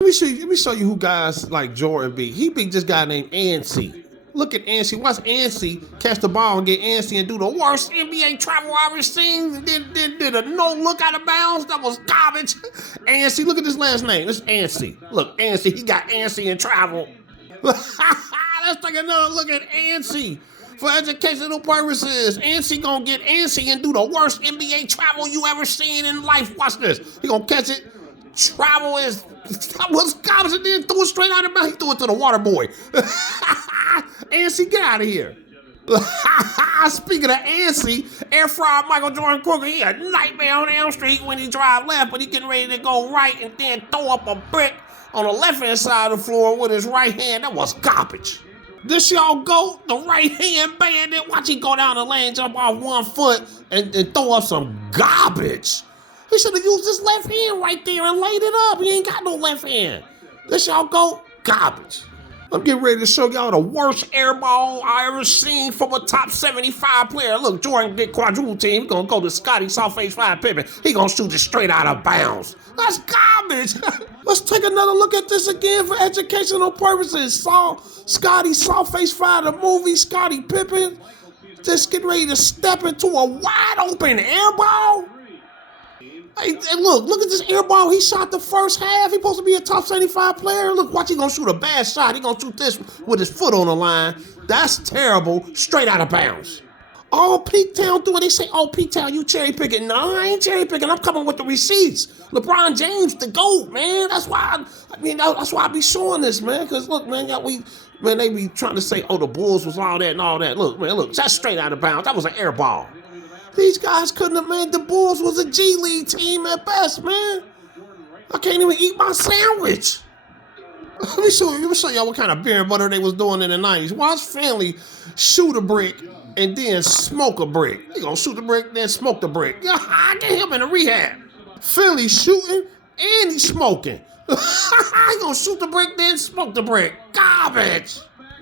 Let me show you who guys like Jordan beat. He beat this guy named Ansi. Look at Ansi. Watch Ansi catch the ball and get Ansi and do the worst NBA travel I've ever seen. Then did a no look out of bounds. That was garbage. Ansi, look at this last name. This is Ansi. Look, Ansi. He got Ansi in travel. Let's take another look at Ansi. For educational purposes, Ansi gonna get Ansi and do the worst NBA travel you ever seen in life. Watch this. He gonna catch it. Travel is was garbage and then threw it straight out of the mouth. He threw it to the water boy. Ansi, get out of here. Speaking of Ansi, air fried Michael Jordan Crooker, he a nightmare on Elm Street when he drive left, but he getting ready to go right and then throw up a brick on the left-hand side of the floor with his right hand. That was garbage. This y'all go, the right-hand bandit. Watch he go down the lane, jump off 1 foot, and throw up some garbage. He should have used his left hand right there and laid it up. He ain't got no left hand. This y'all go, garbage. I'm getting ready to show y'all the worst air ball I ever seen from a top 75 player. Look, Jordan get quadruple team. He gonna go to Scotty Softface 5 Pippen. He gonna shoot it straight out of bounds. That's garbage. Let's take another look at this again for educational purposes. Scotty Softface 5, the movie, Scottie Pippen, just getting ready to step into a wide open air ball. Hey, look at this air ball. He shot the first half. He supposed to be a top 75 player. Look, watch, he gonna shoot a bad shot. He gonna shoot this with his foot on the line. That's terrible. Straight out of bounds. All Peaktown do it. They say, oh, Peaktown, you cherry picking. No, I ain't cherry picking. I'm coming with the receipts. LeBron James, the GOAT, man. That's why that's why I be showing this, man. Because look, man, they be trying to say, oh, the Bulls was all that and all that. Look, man, look, that's straight out of bounds. That was an air ball. These guys couldn't have made the Bulls was a G League team at best, man. I can't even eat my sandwich. Let me show y'all what kind of beer and butter they was doing in the 90s. Watch Finley shoot a brick and then smoke a brick. He gonna shoot the brick, then smoke the brick. I get him in the rehab. Finley shooting and he's smoking. He gonna shoot the brick, then smoke the brick. Garbage.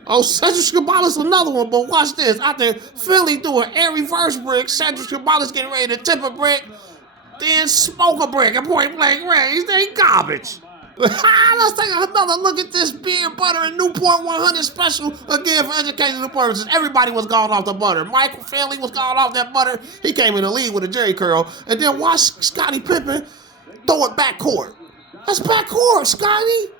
Oh, Cedric Caballas another one, but watch this. After Philly do an air reverse brick, Cedric Caballas getting ready to tip a brick, then smoke a brick at point blank range. They garbage. Let's take another look at this beer, butter, and Newport 100 special again for educational purposes. Everybody was gone off the butter. Michael Finley was gone off that butter. He came in the lead with a Jerry curl, and then watch Scottie Pippen throw it backcourt. That's backcourt, Scotty.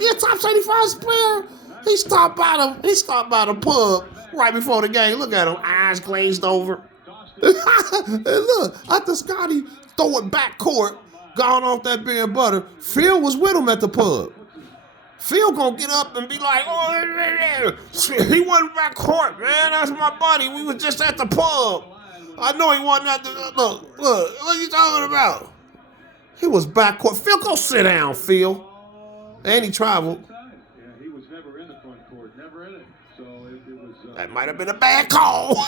He a top 75 player. He stopped by the pub right before the game. Look at him, eyes glazed over. And look, after Scotty throw it backcourt, gone off that beer and butter, Phil was with him at the pub. Phil gonna get up and be like, oh, he wasn't backcourt, man. That's my buddy. We was just at the pub. I know he wasn't at the, look, what are you talking about? He was backcourt. Phil, go sit down, Phil. And he traveled. That might have been a bad call.